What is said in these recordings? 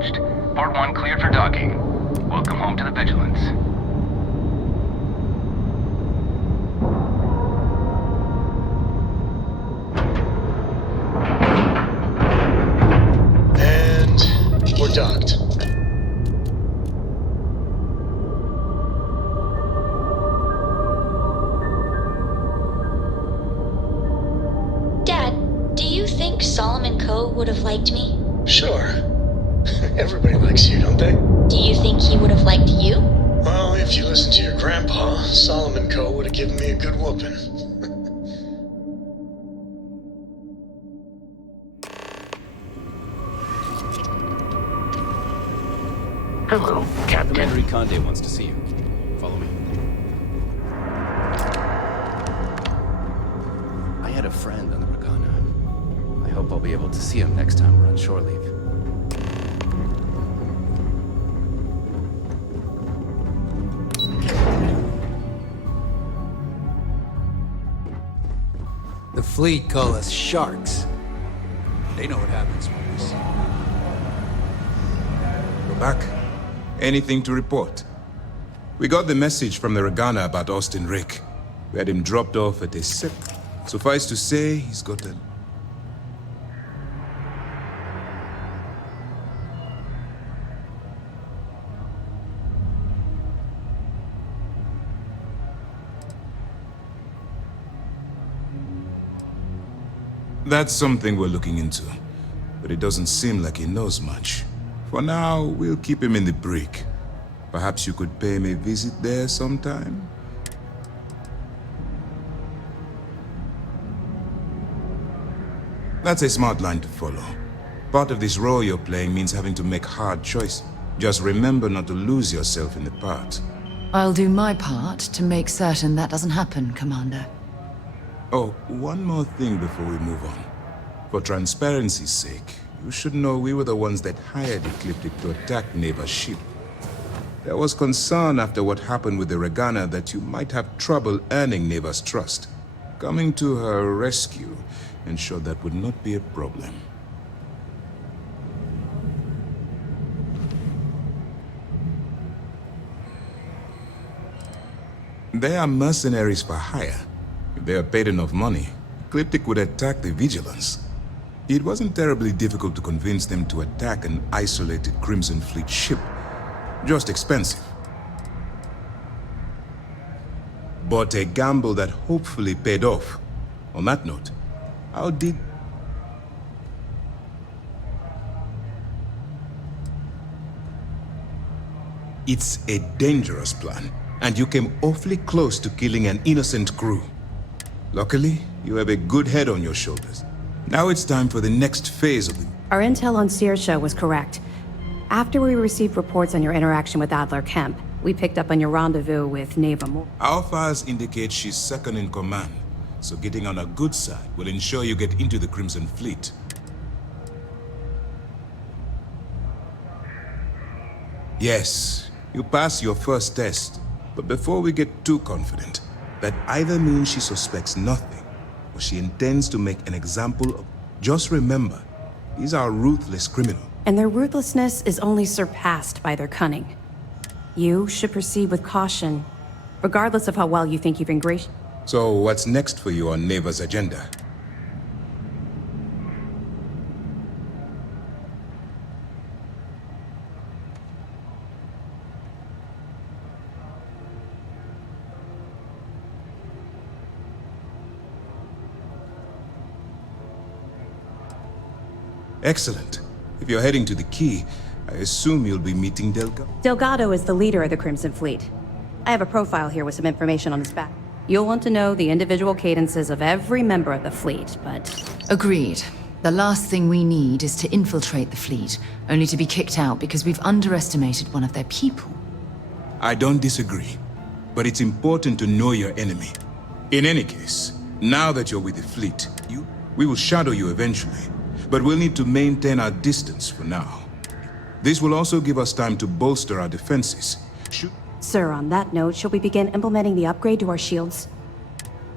acknowledged. Port 1 cleared for docking. Welcome home to the Vigilance. And we're docked. Dad, do you think Solomon Coe would have liked me? Sure. Everybody likes you, don't they? Do you think he would have liked you? Well, if you listen to your grandpa, Solomon Coe would have given me a good whooping. Hello, Captain. Commander Conde wants to see you. Follow me. I had a friend on the Rakana. I hope I'll be able to see him next time we're on shore leave. The fleet call us sharks. They know what happens when we see. We're back. Anything to report? We got the message from the Regana about Austin Rick. We had him dropped off at a sip. Suffice to say, he's got a... That's something we're looking into, but it doesn't seem like he knows much. For now, we'll keep him in the brig. Perhaps you could pay him a visit there sometime? That's a smart line to follow. Part of this role you're playing means having to make hard choices. Just remember not to lose yourself in the part. I'll do my part to make certain that doesn't happen, Commander. Oh, one more thing before we move on. For transparency's sake, you should know we were the ones that hired Ecliptic to attack Neva's ship. There was concern after what happened with the Regana that you might have trouble earning Neva's trust. Coming to her rescue ensured that would not be a problem. They are mercenaries for hire. If they are paid enough money, Ecliptic would attack the Vigilance. It wasn't terribly difficult to convince them to attack an isolated Crimson Fleet ship. Just expensive. But a gamble that hopefully paid off. On that note, how did... It's a dangerous plan, and you came awfully close to killing an innocent crew. Luckily, you have a good head on your shoulders. Now it's time for the next phase of the... Our intel on Saoirse was correct. After we received reports on your interaction with Adler Kemp, we picked up on your rendezvous with Neva Moore. Our files indicate she's second in command, so getting on her good side will ensure you get into the Crimson Fleet. Yes, you passed your first test, but before we get too confident, that either means she suspects nothing, or she intends to make an example of... Just remember, these are ruthless criminals. And their ruthlessness is only surpassed by their cunning. You should proceed with caution, regardless of how well you think you've ingratiated. So what's next for you on Neva's agenda? Excellent. If you're heading to the Key, I assume you'll be meeting Delgado. Delgado is the leader of the Crimson Fleet. I have a profile here with some information on his back. You'll want to know the individual cadences of every member of the fleet, but... Agreed. The last thing we need is to infiltrate the fleet, only to be kicked out because we've underestimated one of their people. I don't disagree, but it's important to know your enemy. In any case, now that you're with the fleet, we will shadow you eventually, but we'll need to maintain our distance for now. This will also give us time to bolster our defenses. Sir, on that note, shall we begin implementing the upgrade to our shields?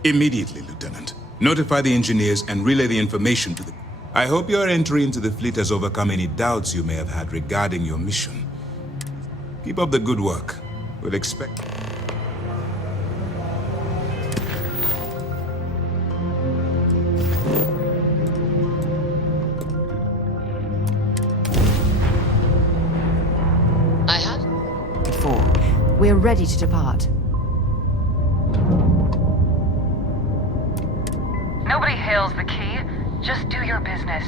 Immediately, Lieutenant. Notify the engineers and relay the information to the... I hope your entry into the fleet has overcome any doubts you may have had regarding your mission. Keep up the good work. We'll expect... I have. 4. We're ready to depart. Nobody hails the key. Just do your business.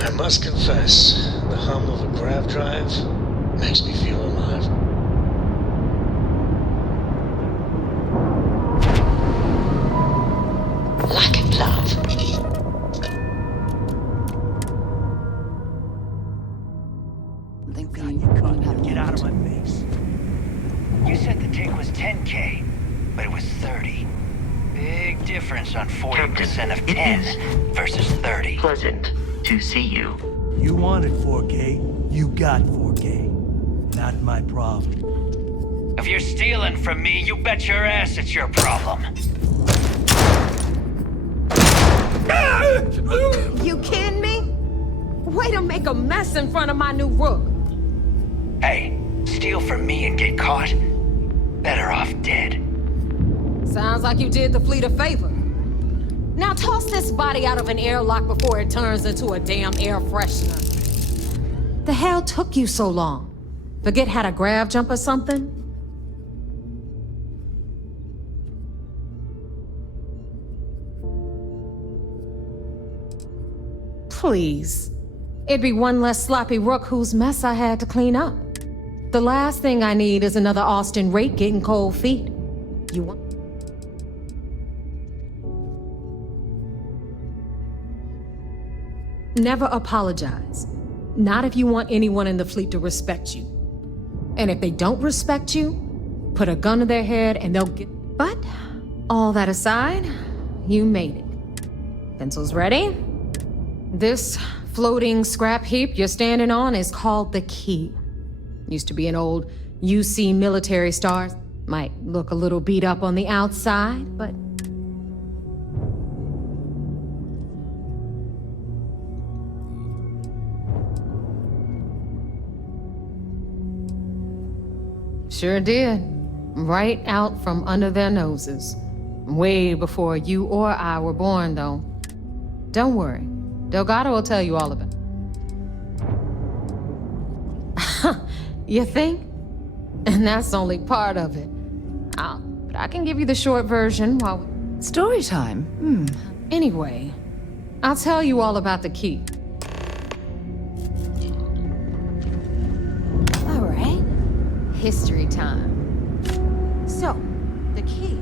I must confess, the hum of a grav drive makes me feel alive. Lack of love. Get out of my face. You said the tick was 10K, but it was 30. Big difference on 40% of 10 versus 30. Pleasant to see you. You wanted 4K, you got 4K. Not my problem. If you're stealing from me, you bet your ass it's your problem. You kidding me? Way to make a mess in front of my new rook. Hey, steal from me and get caught? Better off dead. Sounds like you did the fleet a favor. Now toss this body out of an airlock before it turns into a damn air freshener. The hell took you so long? Forget how to grav jump or something? Please. It'd be one less sloppy rook whose mess I had to clean up. The last thing I need is another Austin rake getting cold feet. You want... Never apologize. Not if you want anyone in the fleet to respect you. And if they don't respect you, put a gun to their head and they'll get... But, all that aside, you made it. Pencils ready? This floating scrap heap you're standing on is called the Key. Used to be an old UC military star. Might look a little beat up on the outside, but... Sure did. Right out from under their noses. Way before you or I were born, though. Don't worry. Delgado will tell you all about it. You think? And that's only part of it. But I can give you the short version while we... Story time? Anyway, I'll tell you all about the Key. All right. History time. So, the Key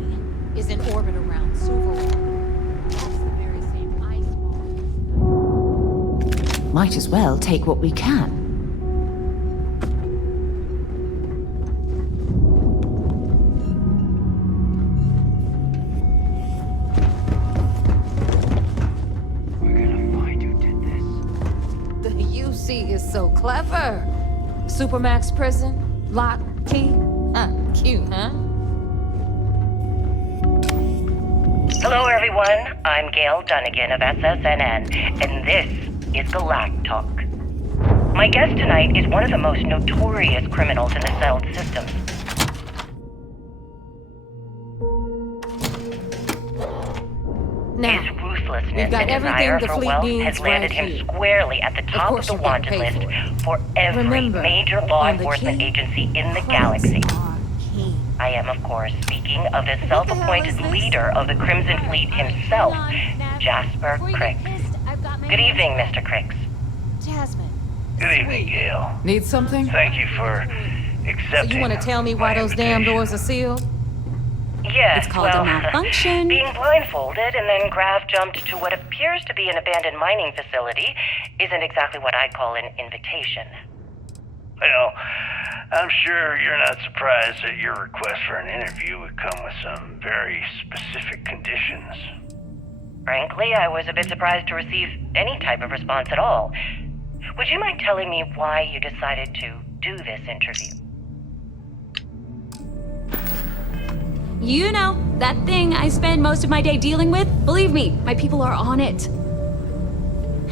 is in orbit around Silverwater. That's the very same ice wall. Might as well take what we can. Is so clever. Supermax prison, lock, key. Cute, huh? Hello, everyone. I'm Gail Dunnigan of SSNN, and this is Galactic Talk. My guest tonight is one of the most notorious criminals in the settled systems. Now, his ruthlessness we've got and desire everything the for fleet wealth needs has landed right him here. squarely at the top of the you gotta wanted pay list for for every Remember, major law on the enforcement Key, agency in the credits galaxy. are king. I am, of course, speaking of the the hell self-appointed is this? leader of the Crimson Fleet himself, Jasper Cricks. Good evening, Mr. Cricks. Jasmine. Good evening, Gail. Need something? Thank you for So accepting. you want to tell me why my those damn invitation. doors are sealed? Yes, It's called a malfunction. Being blindfolded and then grav jumped to what appears to be an abandoned mining facility isn't exactly what I'd call an invitation. Well, I'm sure you're not surprised that your request for an interview would come with some very specific conditions. Frankly, I was a bit surprised to receive any type of response at all. Would you mind telling me why you decided to do this interview? You know, that thing I spend most of my day dealing with? Believe me, my people are on it.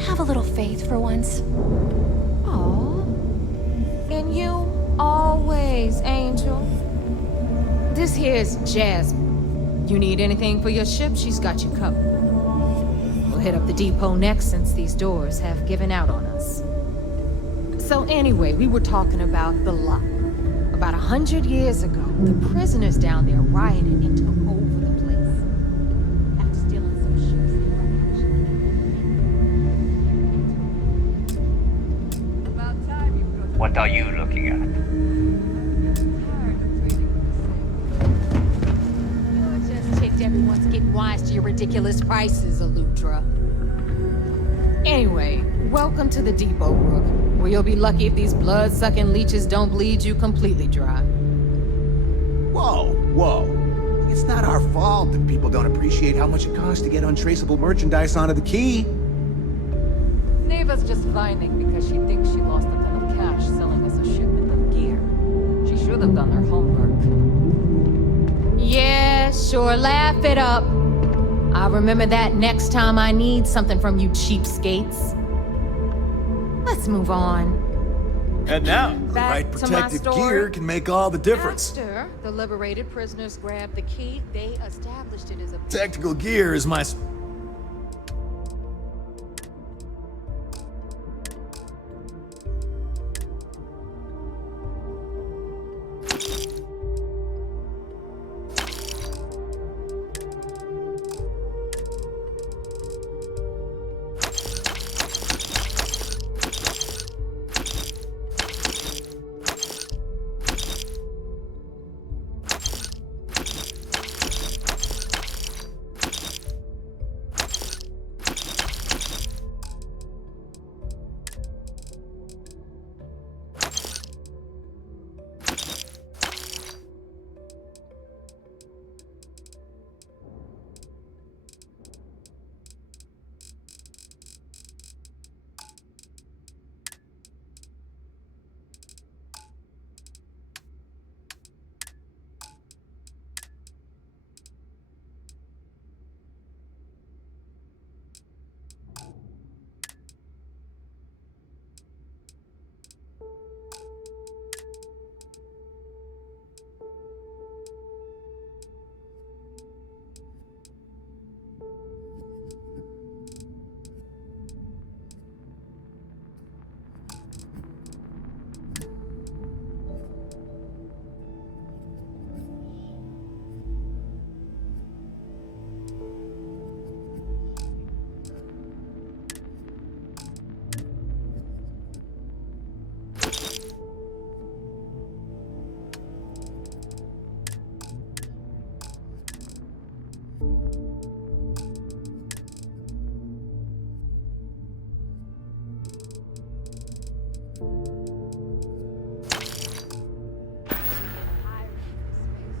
Have a little faith for once. Aw. And you, always, Angel. This here's Jasmine. You need anything for your ship, she's got you covered. We'll hit up the depot next since these doors have given out on us. So anyway, we were talking about the lot. About 100 years ago, the prisoners down there rioted and took over the place. After stealing some ships, they were actually... About time you brought... What are you looking at? You're just ticked everyone's getting wise to your ridiculous prices, Aludra. Anyway, welcome to the depot, Rook, where you'll be lucky if these blood-sucking leeches don't bleed you completely dry. Whoa, whoa. It's not our fault that people don't appreciate how much it costs to get untraceable merchandise onto the quay. Neva's just whining because she thinks she lost a ton of cash selling us a shipment of gear. She should have done her homework. Yeah, sure, laugh it up. I'll remember that next time I need something from you cheapskates. Let's move on. And now, the Back right to my protective story. gear can make all the difference. After the liberated prisoners grabbed the key, they established it as a... Tactical gear is my...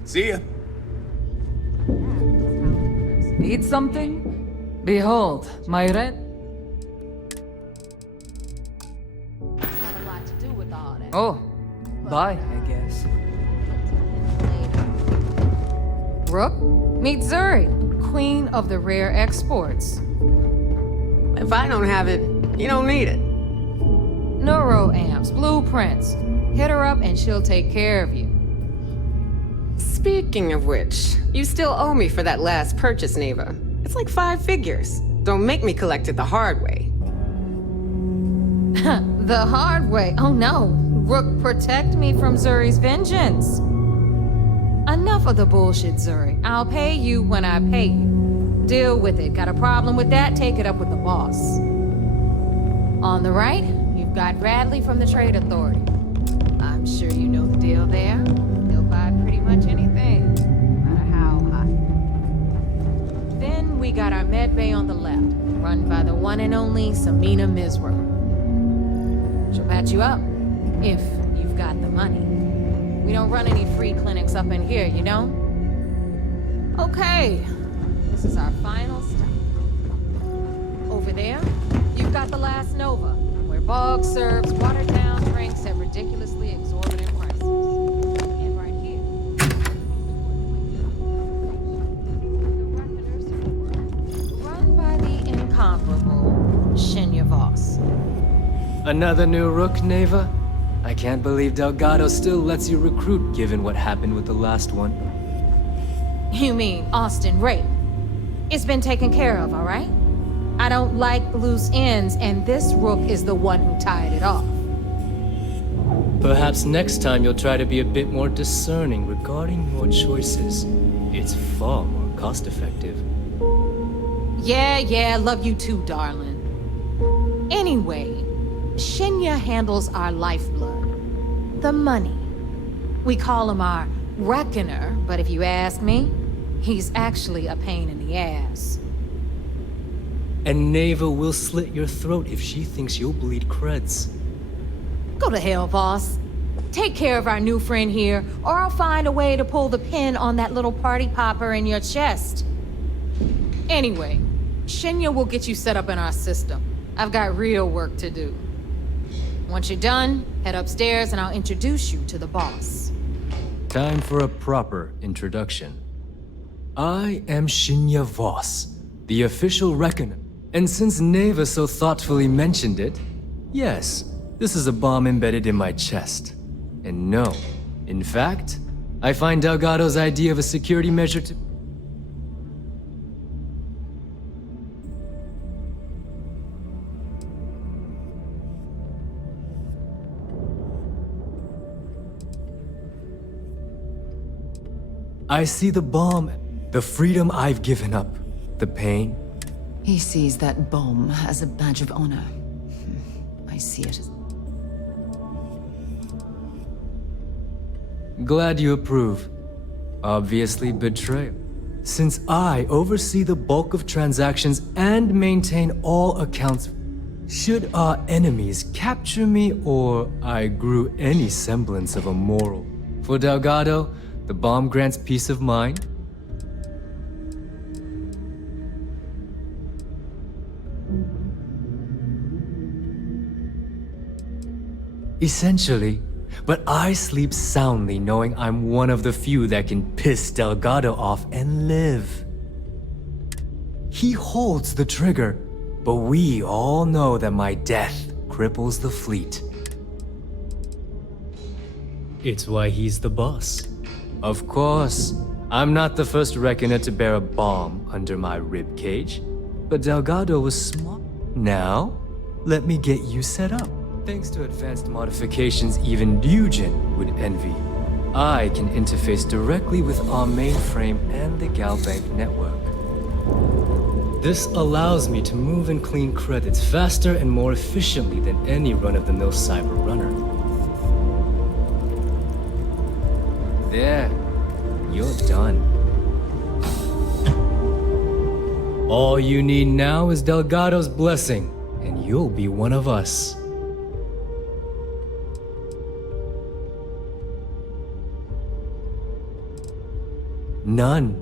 See ya. Need something? Behold, my rent. Had a lot to do with all that. Oh, bye, I guess. Rook, meet Zuri, queen of the rare exports. If I don't have it, you don't need it. Neuroamps, blueprints. Hit her up and she'll take care of you. Speaking of which, you still owe me for that last purchase, Neva. It's like 5 figures. Don't make me collect it the hard way. The hard way? Oh no. Rook, protect me from Zuri's vengeance. Enough of the bullshit, Zuri. I'll pay you when I pay you. Deal with it. Got a problem with that? Take it up with the boss. On the right, you've got Bradley from the Trade Authority. I'm sure you know the deal there. They'll buy pretty much anything, no matter how high. Then we got our med bay on the left, run by the one and only Samina Misra. She'll patch you up, if you've got the money. We don't run any free clinics up in here, you know? Okay, this is our final stop. Over there, you've got the last Nova, where Bog serves watered-down drinks at ridiculously exorbitant prices. And right here... Another new rook, Neva? I can't believe Delgado still lets you recruit given what happened with the last one. You mean Austin Rape? It's been taken care of, all right? I don't like loose ends, and this rook is the one who tied it off. Perhaps next time you'll try to be a bit more discerning regarding your choices. It's far more cost-effective. Yeah, love you too, darling. Anyway, Shinya handles our lifeblood. The money. We call him our reckoner, but if you ask me, he's actually a pain in the ass. And Neva will slit your throat if she thinks you'll bleed creds. Go to hell, boss. Take care of our new friend here, or I'll find a way to pull the pin on that little party popper in your chest. Anyway, Shinya will get you set up in our system. I've got real work to do. Once you're done, head upstairs and I'll introduce you to the boss. Time for a proper introduction. I am Shinya Voss, the official reckoner. And since Neva so thoughtfully mentioned it, yes, this is a bomb embedded in my chest. And no, in fact, I find Delgado's idea of a security measure to... I see the bomb, the freedom I've given up, the pain. He sees that bomb as a badge of honor. I see it as... Glad you approve. Obviously betrayal. Since I oversee the bulk of transactions and maintain all accounts, should our enemies capture me or I grew any semblance of a moral. For Delgado, the bomb grants peace of mind. Essentially, but I sleep soundly knowing I'm one of the few that can piss Delgado off and live. He holds the trigger, but we all know that my death cripples the fleet. It's why he's the boss. Of course, I'm not the first reckoner to bear a bomb under my rib cage, but Delgado was smart. Now, let me get you set up. Thanks to advanced modifications even Ryujin would envy, I can interface directly with our mainframe and the Galbank network. This allows me to move and clean credits faster and more efficiently than any run-of-the-mill cyber runner. There, you're done. All you need now is Delgado's blessing, and you'll be one of us. None,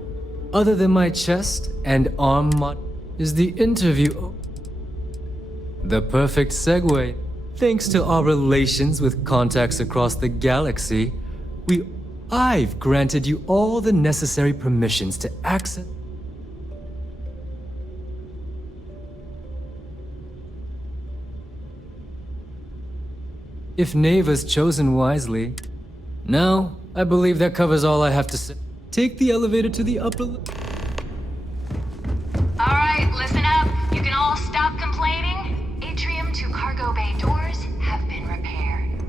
other than my chest and arm mod, is the interview. The perfect segue. Thanks to our relations with contacts across the galaxy, I've granted you all the necessary permissions to access. If Neva's chosen wisely. Now, I believe that covers all I have to say. Take the elevator to the upper... Alright, listen up. You can all stop complaining. Atrium to cargo bay doors have been repaired.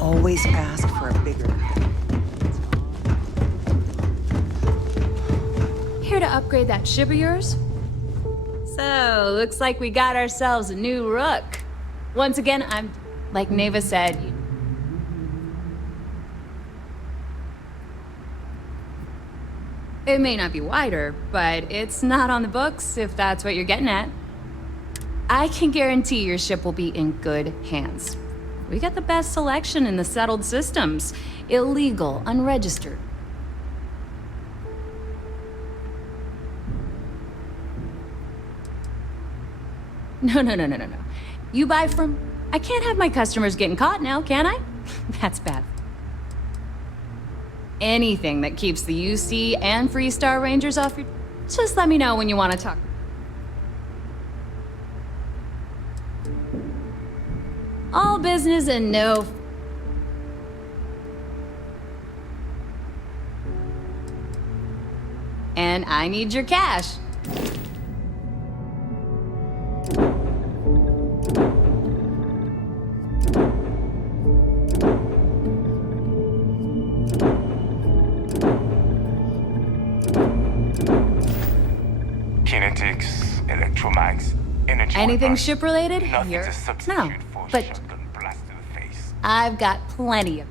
Always ask for a bigger... Here to upgrade that ship of yours? So, looks like we got ourselves a new rook. Once again, I'm... Like Neva said... It may not be wider, but it's not on the books, if that's what you're getting at. I can guarantee your ship will be in good hands. We got the best selection in the settled systems. Illegal, unregistered. No. You buy from... I can't have my customers getting caught now, can I? That's bad. Anything that keeps the UC and Freestar Rangers off your... Just let me know when you want to talk. all business and no... And I need your cash. Kinetics, electromags, energy. Anything ship-related? Nothing's a substitute No, for a but shotgun blast to the face. I've got plenty of...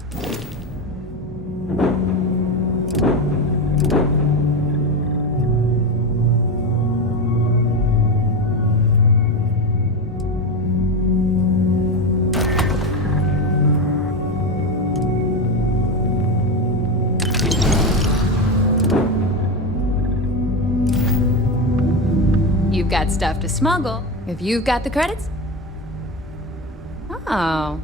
You've got stuff to smuggle. If you've got the credits. Oh.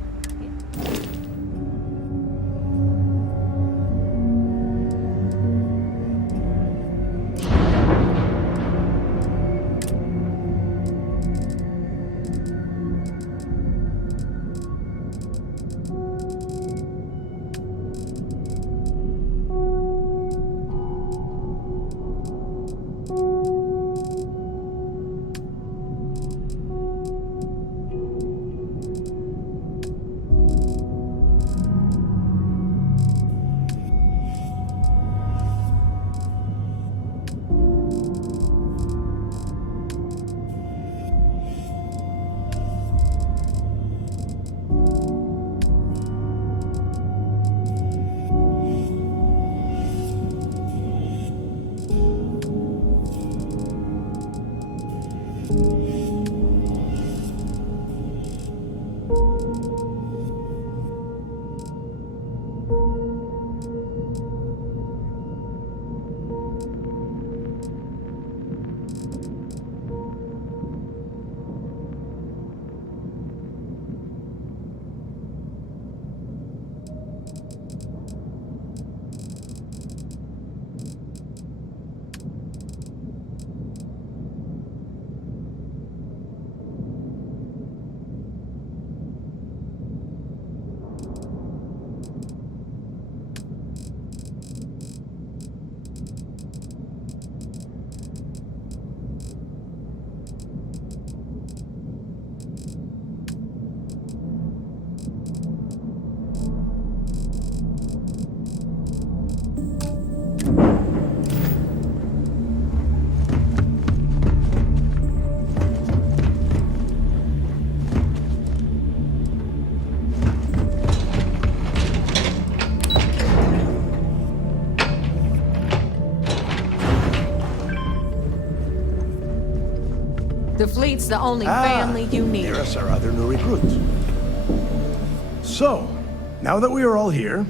The fleet's the only family you need. There's our other new recruit. So, now that we are all here,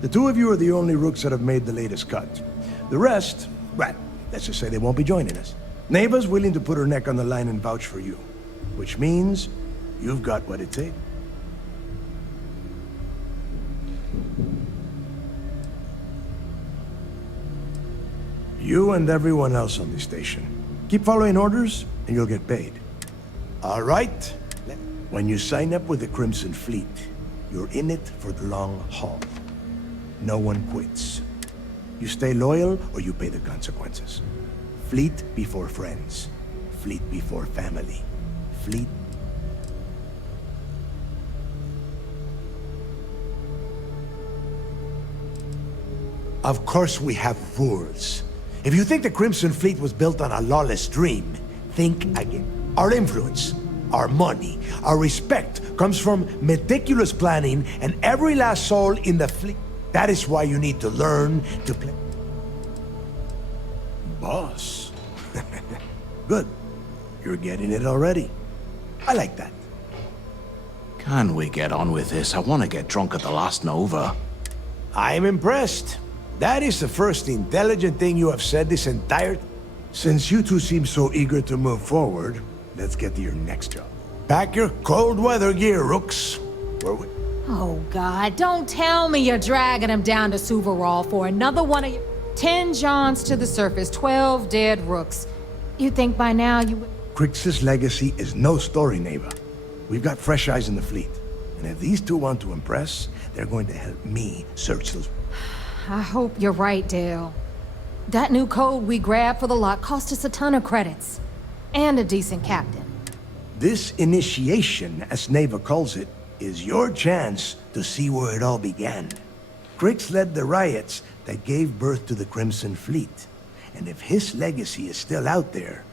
the two of you are the only rooks that have made the latest cut. The rest, well, let's just say they won't be joining us. Neva's willing to put her neck on the line and vouch for you, which means you've got what it takes. You and everyone else on the station. Keep following orders, and you'll get paid. All right? When you sign up with the Crimson Fleet, you're in it for the long haul. No one quits. You stay loyal, or you pay the consequences. Fleet before friends. Fleet before family. Fleet... Of course we have rules. If you think the Crimson Fleet was built on a lawless dream, think again. Our influence, our money, our respect comes from meticulous planning and every last soul in the fleet. That is why you need to learn to play. Boss. Good. You're getting it already. I like that. Can we get on with this? I want to get drunk at the last Nova. I'm impressed. That is the first intelligent thing you have said this entire... Since you two seem so eager to move forward, let's get to your next job. Pack your cold weather gear, rooks. Oh, God, don't tell me you're dragging him down to Suvarall for another one of your... 10 Johns to the surface, 12 dead rooks. You think by now you would... Crix's legacy is no story, Neva. We've got fresh eyes in the fleet. And if these two want to impress, they're going to help me search those... I hope you're right, Dale. That new code we grabbed for the lock cost us a ton of credits. And a decent captain. This initiation, as Neva calls it, is your chance to see where it all began. Crix led the riots that gave birth to the Crimson Fleet. And if his legacy is still out there...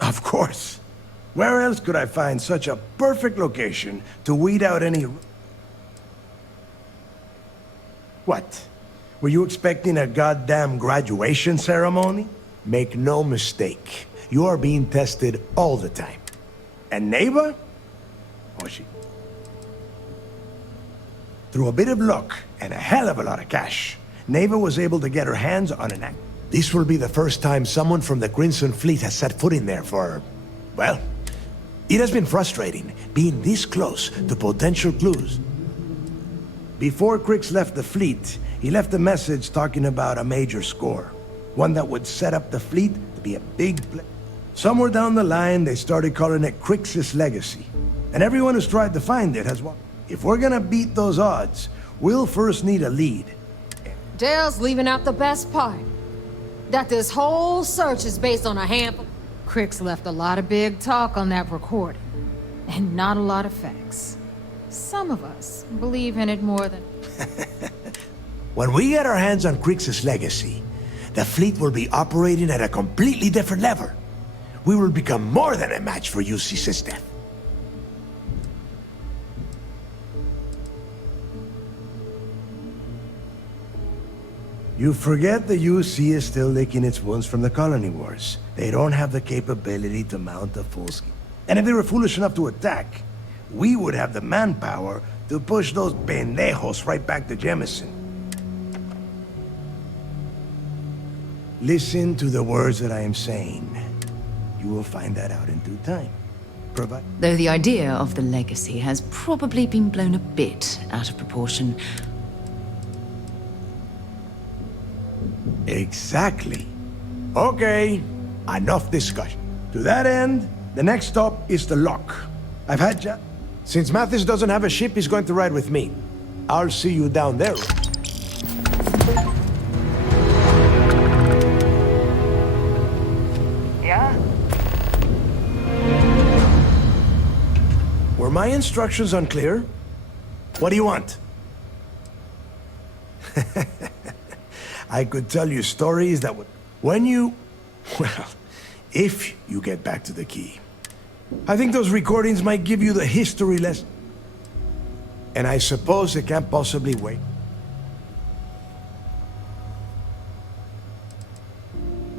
Of course. Where else could I find such a perfect location to weed out any... What? Were you expecting a goddamn graduation ceremony? Make no mistake. You are being tested all the time. And Neva? Oh, she... Through a bit of luck and a hell of a lot of cash, Neva was able to get her hands on an act. This will be the first time someone from the Crimson Fleet has set foot in there for... Well, it has been frustrating being this close to potential clues. Before Crix left the fleet, he left a message talking about a major score. One that would set up the fleet to be a big... Somewhere down the line, they started calling it Crix's Legacy. And everyone who's tried to find it has won. If we're gonna beat those odds, we'll first need a lead. Dale's leaving out the best part. That this whole search is based on a handful. Crix left a lot of big talk on that recording. And not a lot of facts. Some of us believe in it more than... When we get our hands on Crix's Legacy, the fleet will be operating at a completely different level. We will become more than a match for UC System. You forget the UC is still licking its wounds from the colony wars. They don't have the capability to mount a full scheme. And if they were foolish enough to attack, we would have the manpower to push those pendejos right back to Jemison. Listen to the words that I am saying. You will find that out in due time. Though the idea of the legacy has probably been blown a bit out of proportion. Exactly. Okay, enough discussion. To that end, the next stop is the lock. I've had Since Mathis doesn't have a ship, he's going to ride with me. I'll see you down there. Yeah? Were my instructions unclear? What do you want? I could tell you stories that would... When you... Well, if you get back to the key. I think those recordings might give you the history lesson. And I suppose it can't possibly wait.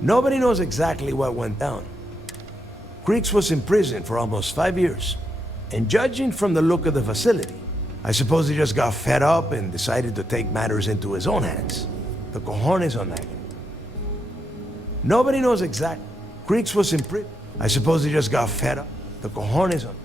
Nobody knows exactly what went down. Crix was in prison for almost 5 years. And judging from the look of the facility, I suppose he just got fed up and decided to take matters into his own hands. The cojones on that guy. Nobody knows exactly. Crix was in prison. I suppose he just got fed up. The cojones on...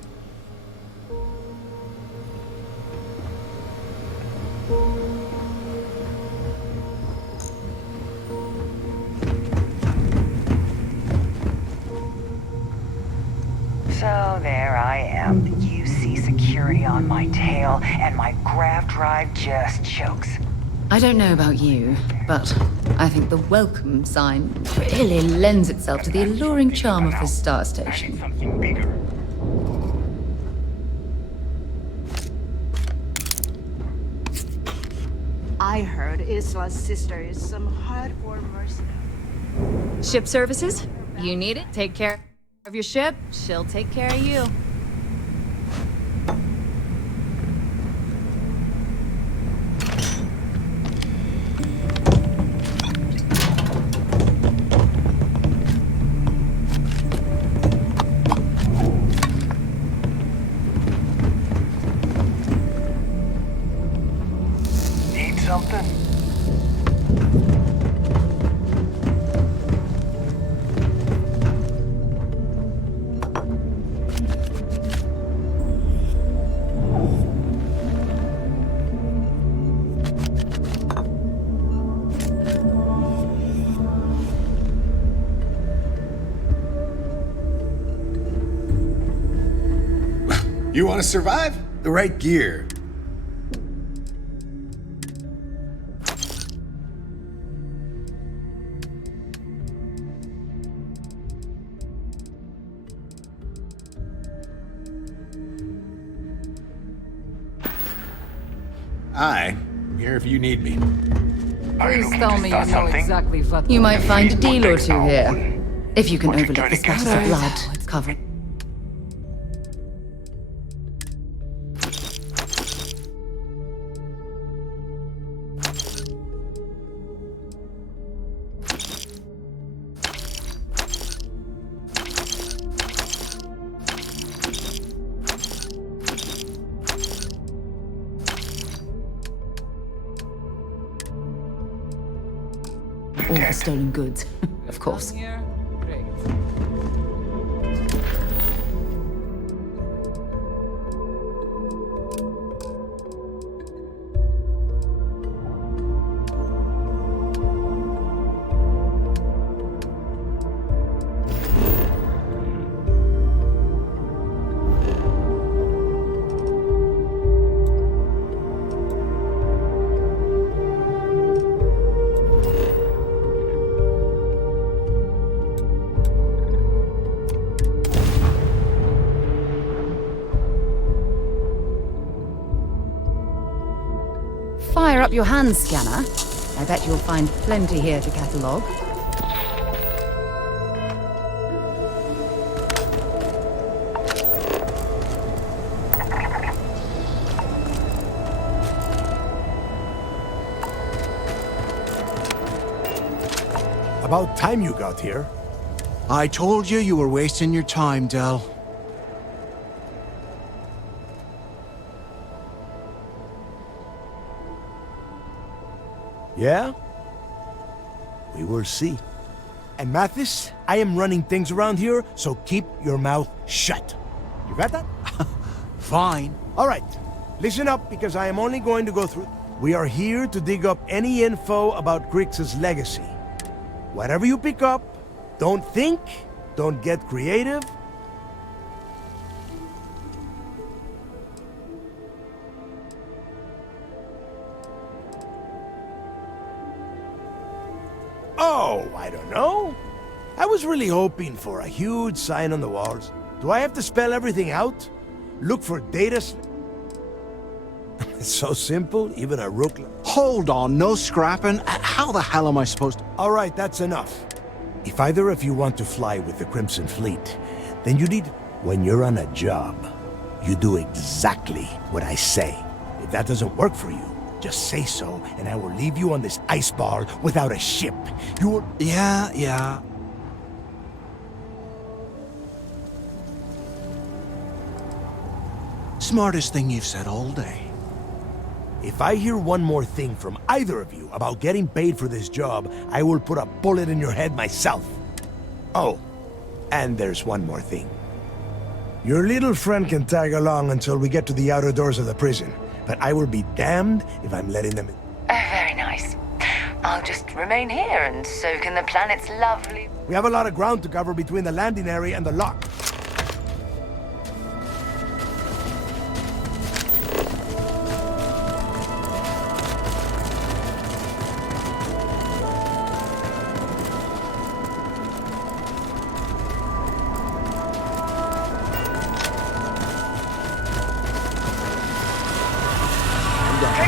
So there I am, the UC security on my tail, and my grav drive just chokes. I don't know about you, but I think the welcome sign really lends itself to the alluring charm of this star station. Something bigger. I heard Iswa's sister is some hardcore mercenary. Ship services? You need it? Take care of your ship, she'll take care of you. Need something? You want to survive? The right gear. I'm here if you need me. Please tell me you know exactly what... You might find a deal or two here. If you can overlook the spatters of blood covered. All the stolen goods, of course. Fire up your hand scanner. I bet you'll find plenty here to catalogue. About time you got here. I told you you were wasting your time, Del. Yeah? We will see. And Mathis, I am running things around here, so keep your mouth shut. You got that? Fine. All right. Listen up, because I am only going to go through... We are here to dig up any info about Grix's legacy. Whatever you pick up, don't think, don't get creative. Oh, I don't know. I was really hoping for a huge sign on the walls. Do I have to spell everything out? Look for data... It's so simple, even a rook... Hold on, no scrapping. How the hell am I supposed to... All right, that's enough. If either of you want to fly with the Crimson Fleet, then you need... When you're on a job, you do exactly what I say. If that doesn't work for you, just say so, and I will leave you on this ice ball without a ship. You will... Yeah. Smartest thing you've said all day. If I hear one more thing from either of you about getting paid for this job, I will put a bullet in your head myself. Oh, and there's one more thing. Your little friend can tag along until we get to the outer doors of the prison, but I will be damned if I'm letting them in. Very nice. I'll just remain here and soak in the planet's lovely... We have a lot of ground to cover between the landing area and the lock.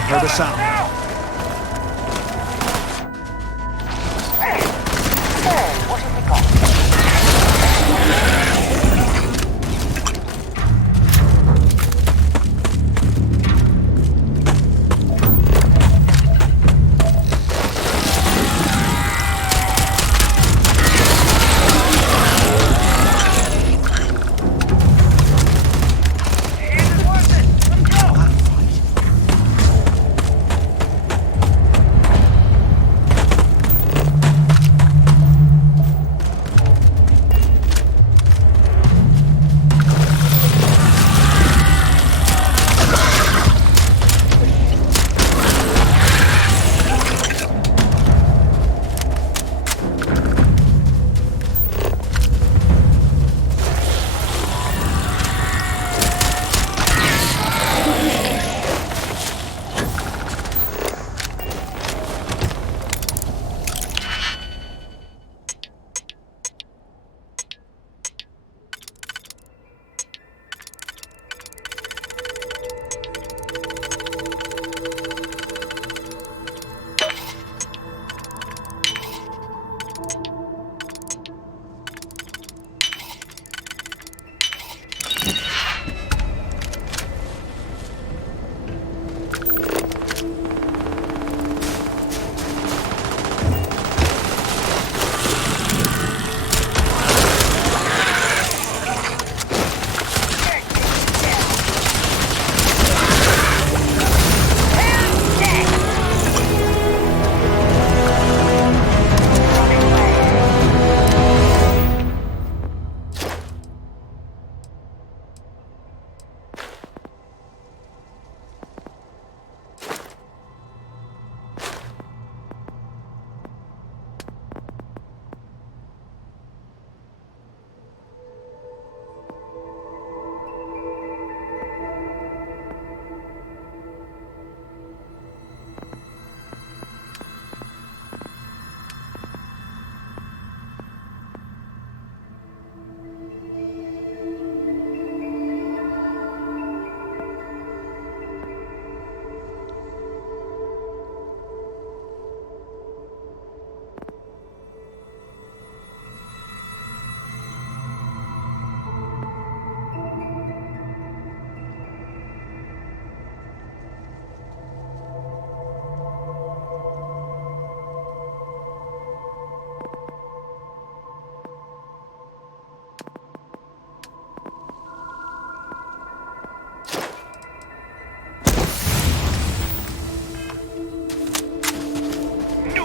Heard us out. What have we got?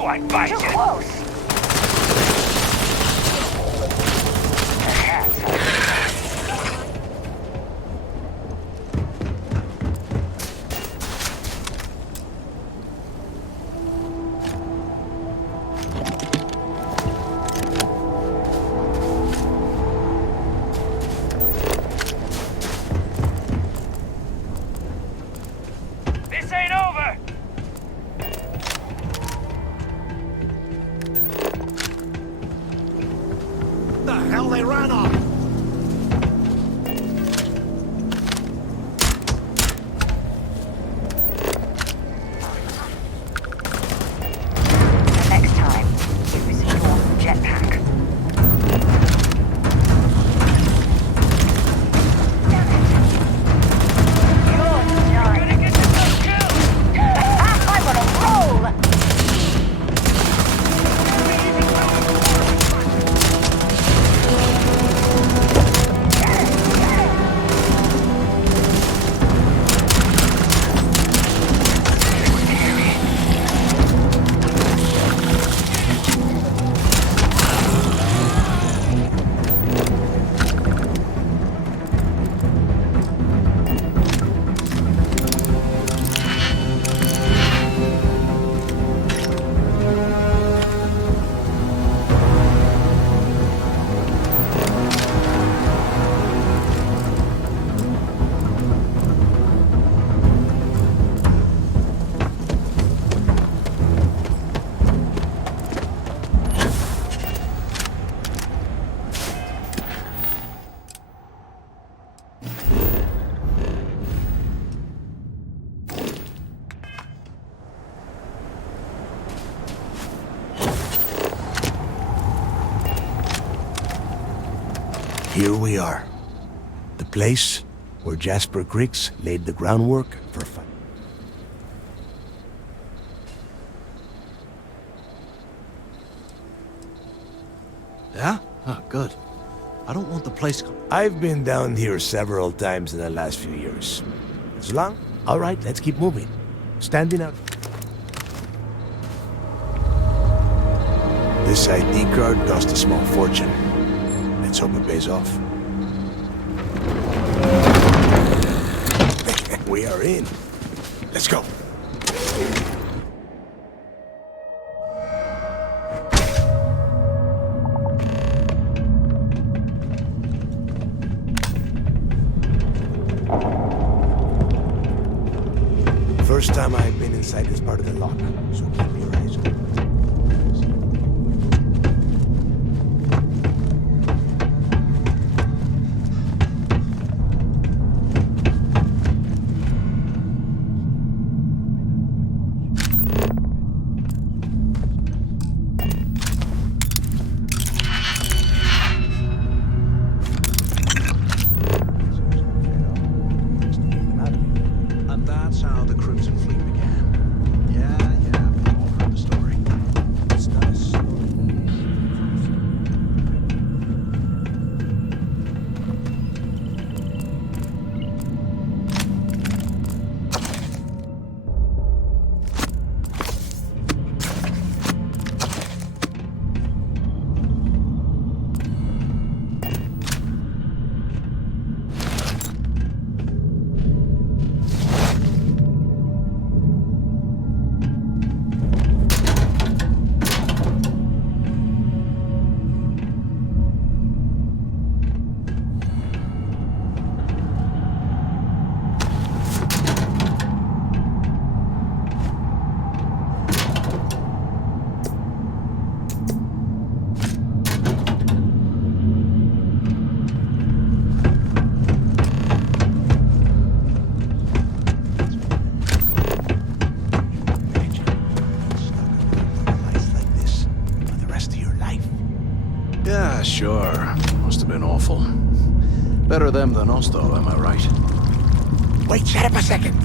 you, I'd bite you. Too close. This ain't over. The hell they ran off? Next time, use your jetpack. Damn it. You're done. I'm on a roll! Here we are. The place where Jasper Griggs laid the groundwork for fun. Yeah? Oh, good. I don't want the place... I've been down here several times in the last few years. As long? All right, let's keep moving. Standing out. This ID card cost a small fortune. Let's hope it pays off. We are in. Let's go. First time I've been inside this part of the lock, so keep your eyes open. And that's how the Crimson Fleet began. Yeah, we've all heard the story. It's not a story. Yeah, sure. Must have been awful. Better them than us, though, am I right? Wait, shut up a second.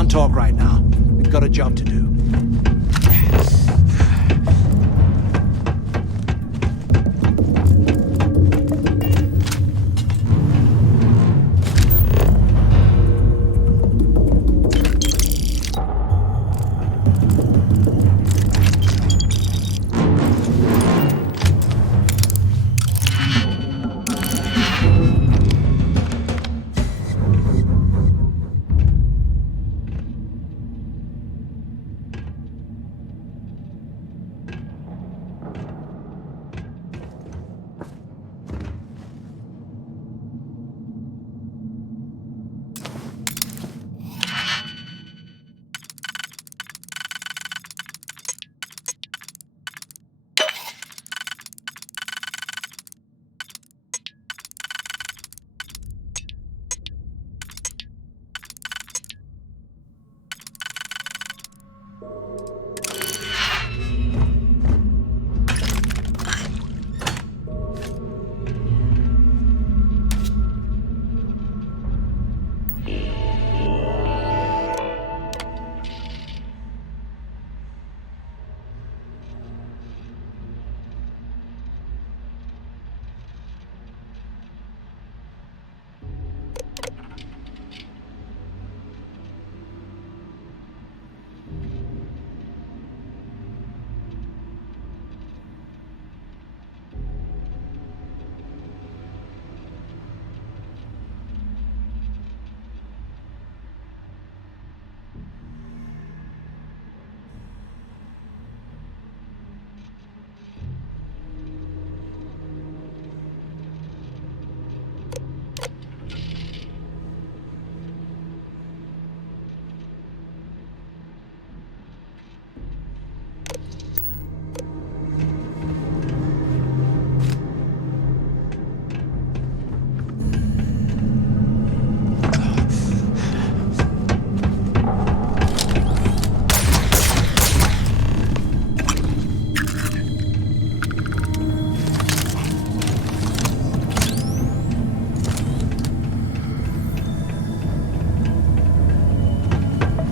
Can't talk right now. We've got a job to do.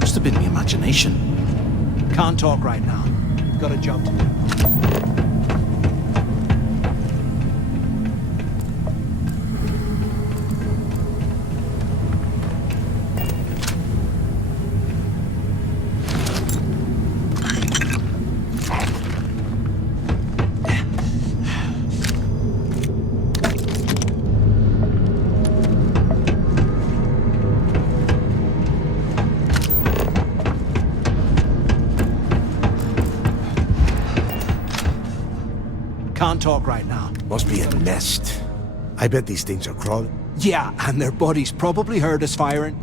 Must have been the imagination. Can't talk right now. Got a job to do. Can't talk right now. Must be a nest. I bet these things are crawling. Yeah, and their buddies probably heard us firing.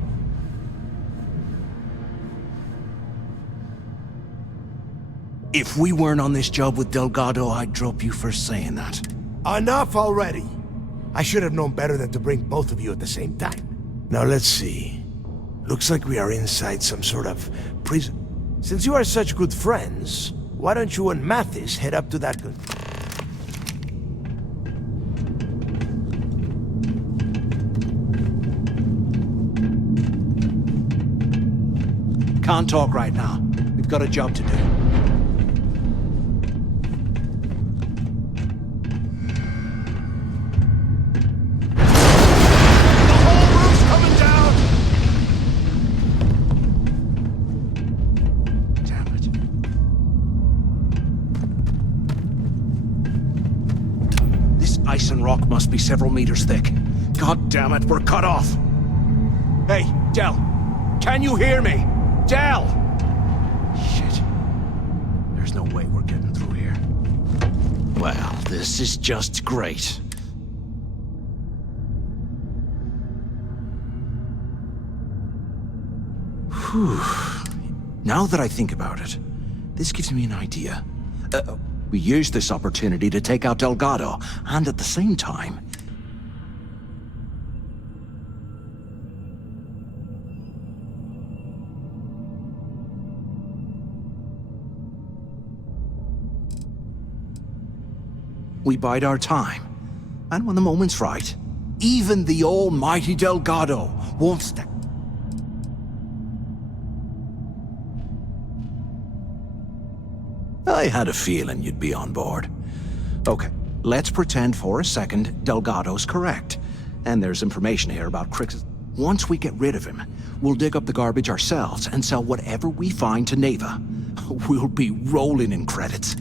If we weren't on this job with Delgado, I'd drop you for saying that. Enough already! I should have known better than to bring both of you at the same time. Now let's see. Looks like we are inside some sort of prison. Since you are such good friends, why don't you and Mathis head up to that good... Can't talk right now. We've got a job to do. The whole roof's coming down! Damn it. This ice and rock must be several meters thick. God damn it, we're cut off. Hey, Del, can you hear me? Del! Shit. There's no way we're getting through here. Well, this is just great. Whew. Now that I think about it, this gives me an idea. We used this opportunity to take out Delgado, and at the same time, we bide our time. And when the moment's right, even the almighty Delgado won't step. I had a feeling you'd be on board. Okay, let's pretend for a second Delgado's correct. And there's information here about Crix's... Once we get rid of him, we'll dig up the garbage ourselves and sell whatever we find to Neva. We'll be rolling in credits.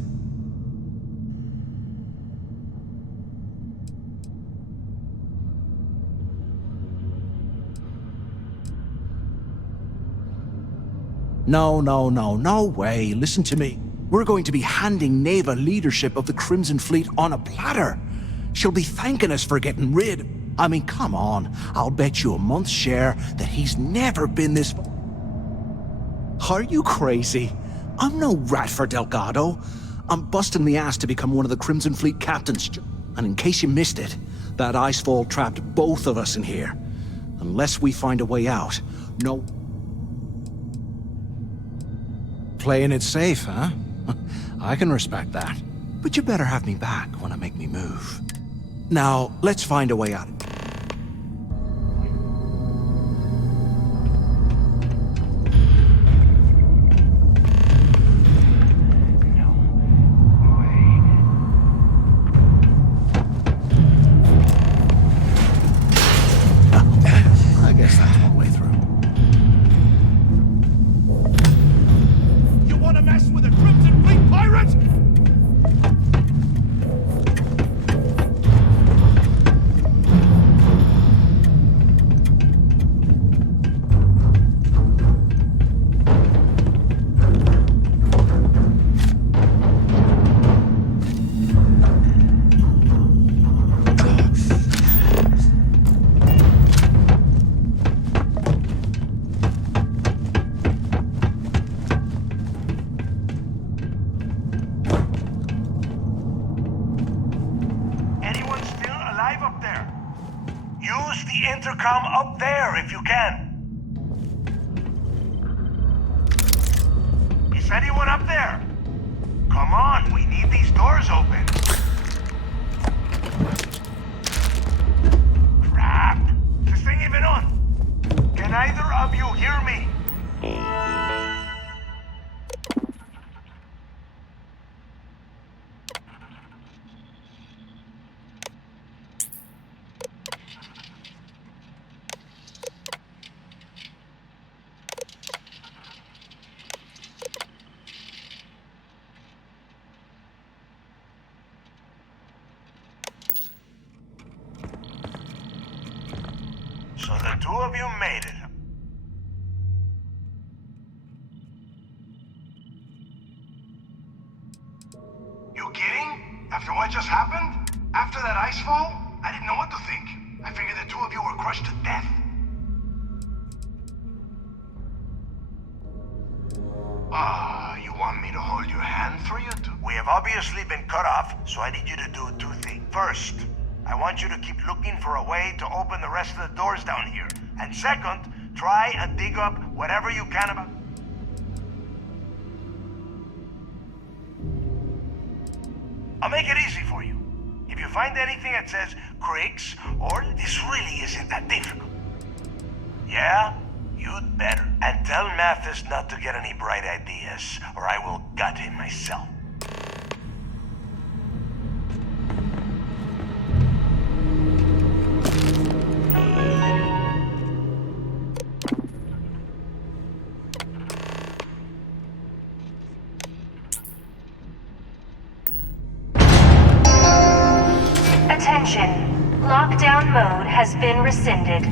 No way. Listen to me. We're going to be handing Neva leadership of the Crimson Fleet on a platter. She'll be thanking us for getting rid. I mean, come on. I'll bet you a month's share that he's never been this... Are you crazy? I'm no rat for Delgado. I'm busting the ass to become one of the Crimson Fleet captains. And in case you missed it, that icefall trapped both of us in here. Unless we find a way out, no... Playing it safe, huh? I can respect that. But you better have me back when I make me move. Now, let's find a way out. I guess that's one way through. You want to mess with a Crimson Fleet pirate? Intercom up there if you can. Is anyone up there? Come on, we need these doors open. Crap! Is this thing even on? Can either of you hear me? So the two of you made it. You kidding? After what just happened? After that icefall? I didn't know what to think. I figured the two of you were crushed to death. You want me to hold your hand for you two? We have obviously been cut off, so I need you to do two things. First, I want you to keep looking for a way to open the rest of the doors down here. And second, try and dig up whatever you can about... I'll make it easy for you. If you find anything that says Criggs, or this really isn't that difficult. Yeah? You'd better. And tell Mathis not to get any bright ideas, or I will gut him myself. Attention. Lockdown mode has been rescinded.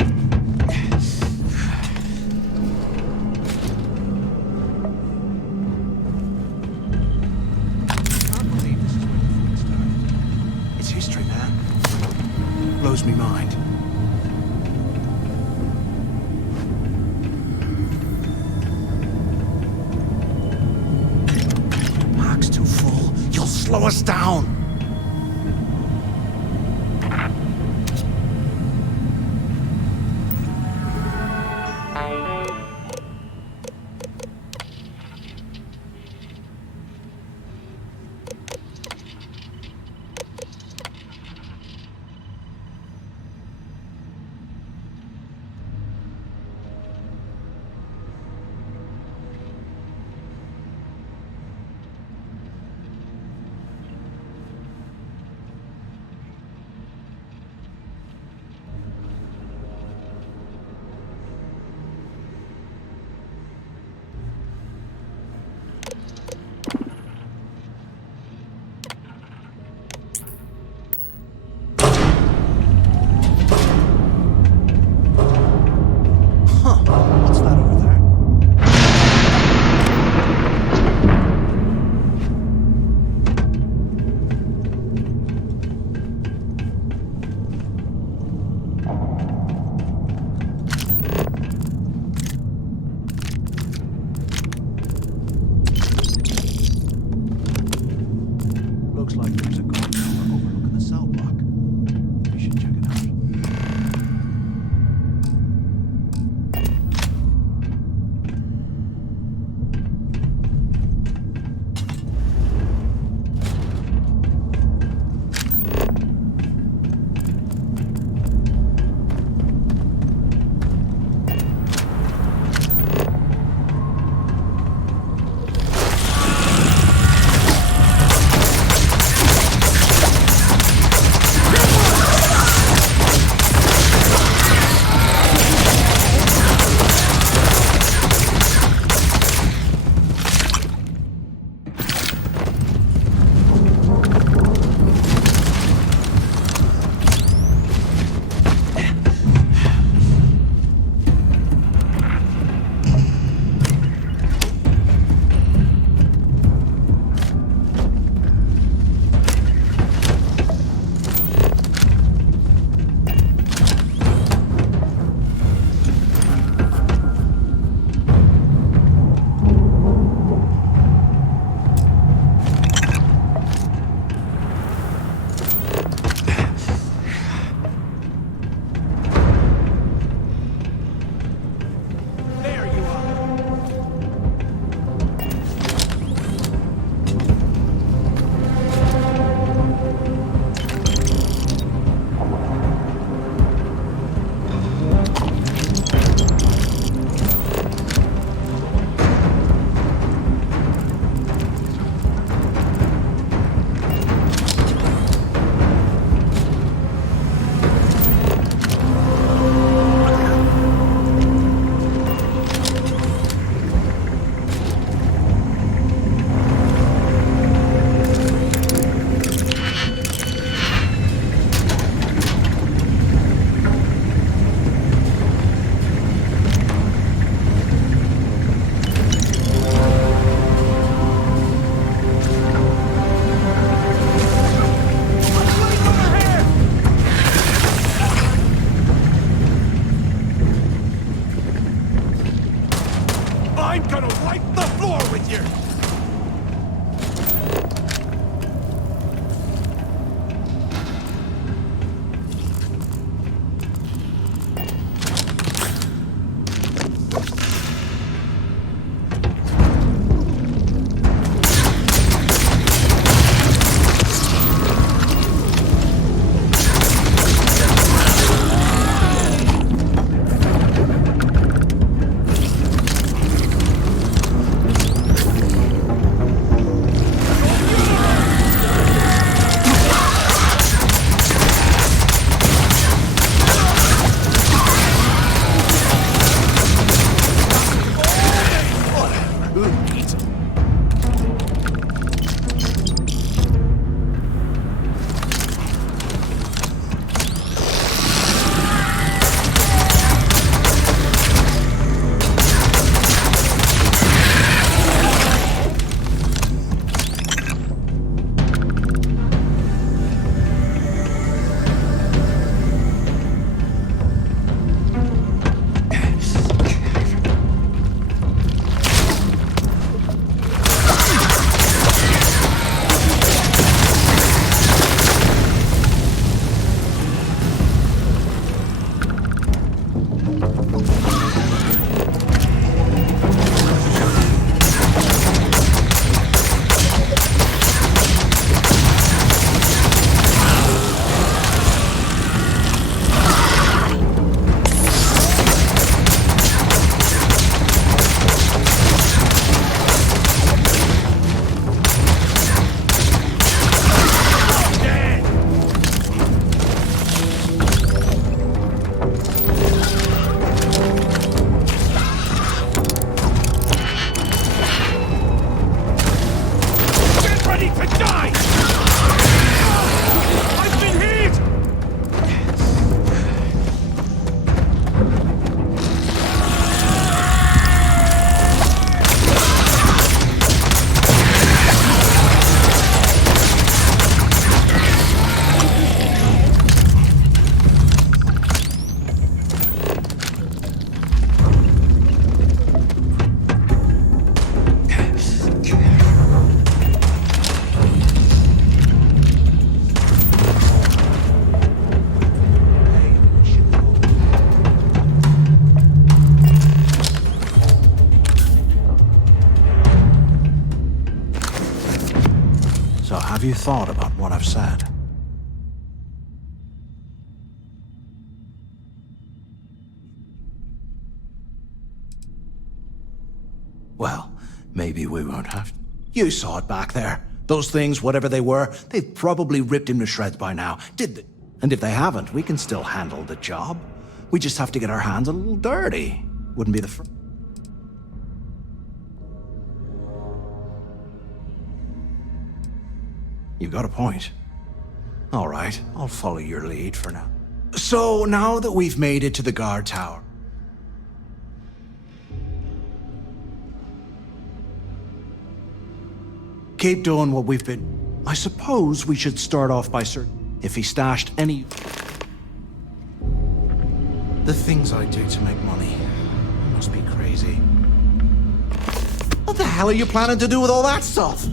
It's history, man. Blows me mind. Mark's too full. You'll slow us down. figure! Have you thought about what I've said? Well, maybe we won't have to. You saw it back there. Those things, whatever they were, they've probably ripped him to shreds by now. Did they? And if they haven't, we can still handle the job. We just have to get our hands a little dirty. Wouldn't be the first. You've got a point. All right, I'll follow your lead for now. So, now that we've made it to the guard tower, keep doing what we've been. I suppose we should start off by searching if he stashed any. The things I do to make money must be crazy. What the hell are you planning to do with all that stuff?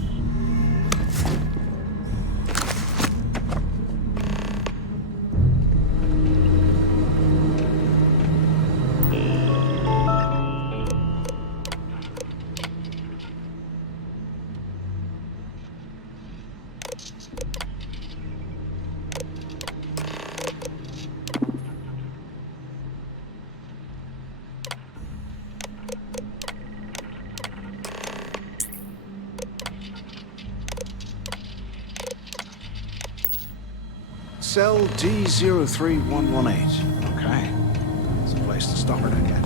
Cell D03118. Okay. It's a place to start, I guess.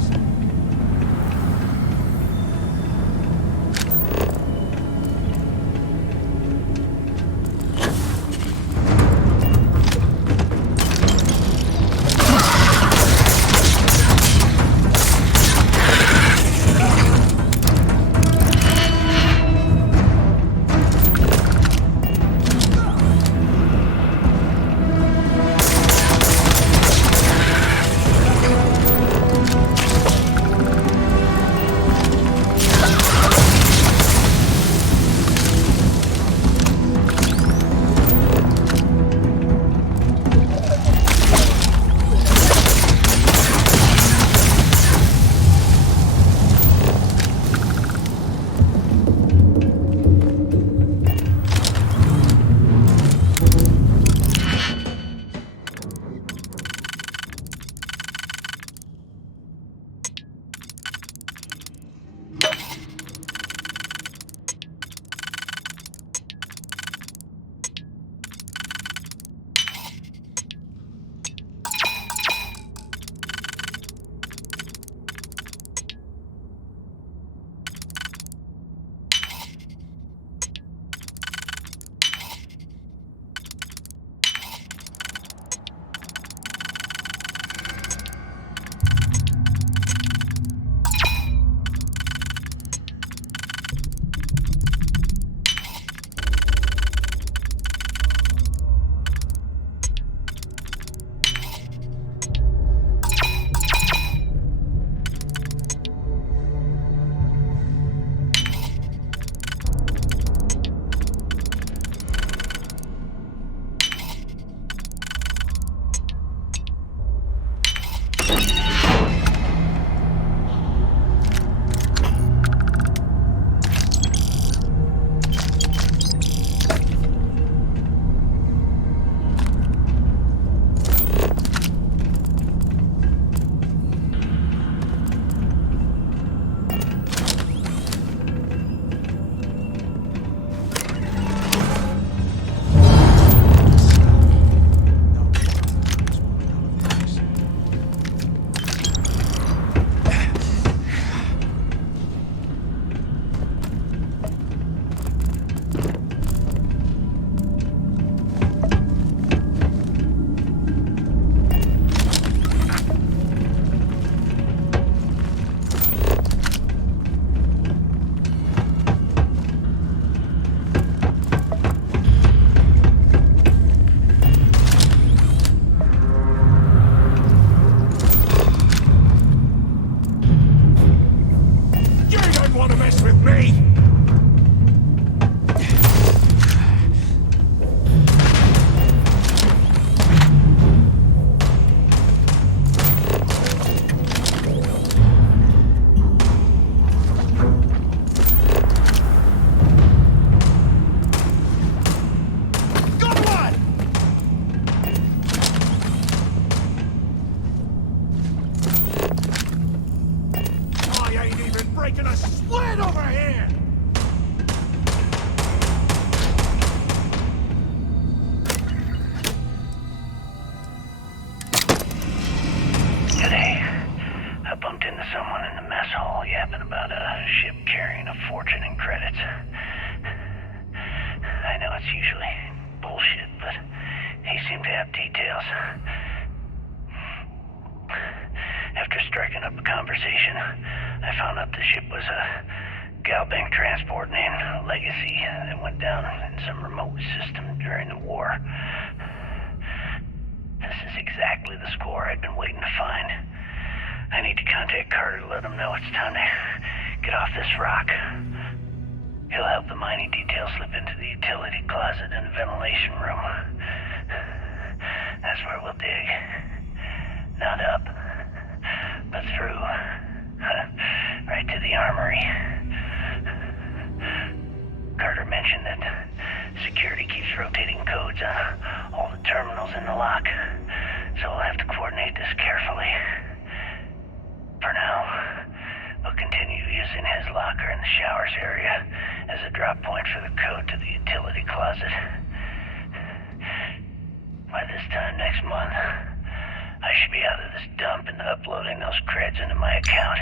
breaking a sweat over here! Today, I bumped into someone in the mess hall yapping about a ship carrying a fortune in credits. I know it's usually bullshit, but he seemed to have details. After striking up a conversation, I found out the ship was a Galbank transport named Legacy that went down in some remote system during the war. This is exactly the score I'd been waiting to find. I need to contact Carter to let him know it's time to get off this rock. He'll help the mining details slip into the utility closet in the ventilation room. That's where we'll dig. Not up, but through. Right to the armory. Carter mentioned that security keeps rotating codes on all the terminals in the lock, so we'll have to coordinate this carefully. For now, we'll continue using his locker in the showers area as a drop point for the code to the utility closet. By this time next month, I should be out of this dump and uploading those creds into my account.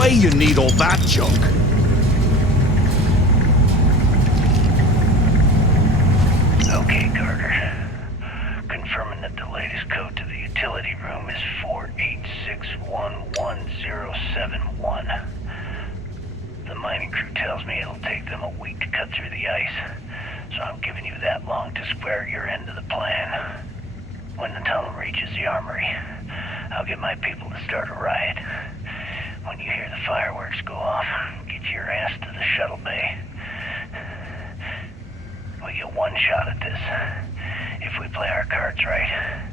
way you need all that junk. Okay, Carter. Confirming that the latest code to the utility room is 48611071. The mining crew tells me it'll take them a week to cut through the ice, so I'm giving you that long to square your end of the plan. When the tunnel reaches the armory, I'll get my people to start a riot. When you hear the fireworks go off, get your ass to the shuttle bay. We get one shot at this. If we play our cards right,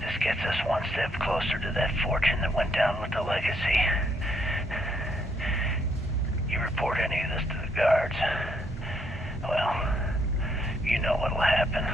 this gets us one step closer to that fortune that went down with the legacy. You report any of this to the guards, well, you know what'll happen.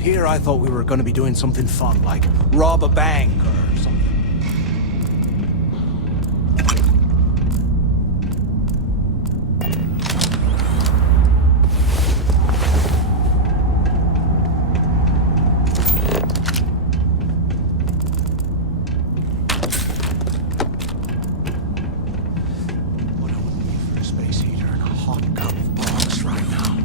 Here I thought we were going to be doing something fun, like rob a bank or something. What I wouldn't give for a space heater and a hot cup of box right now.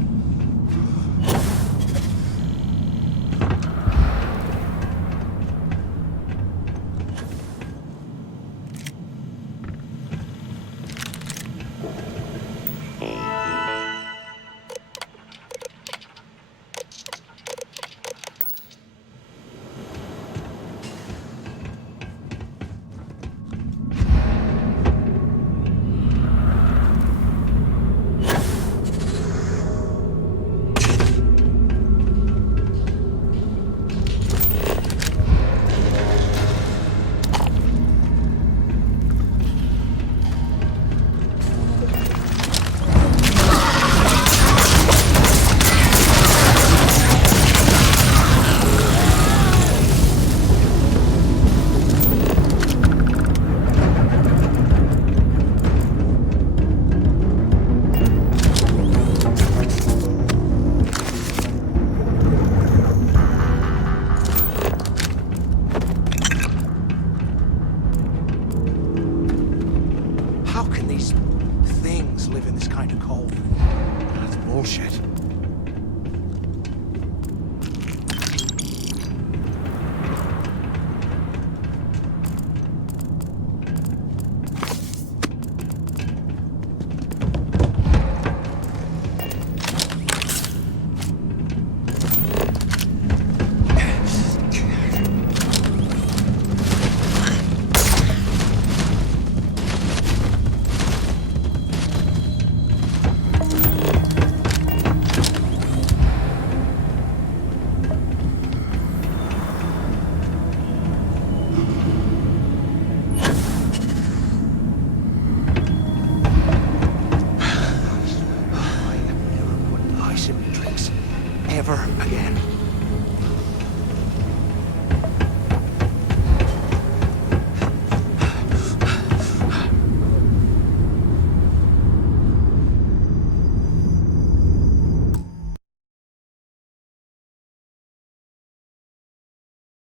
Again.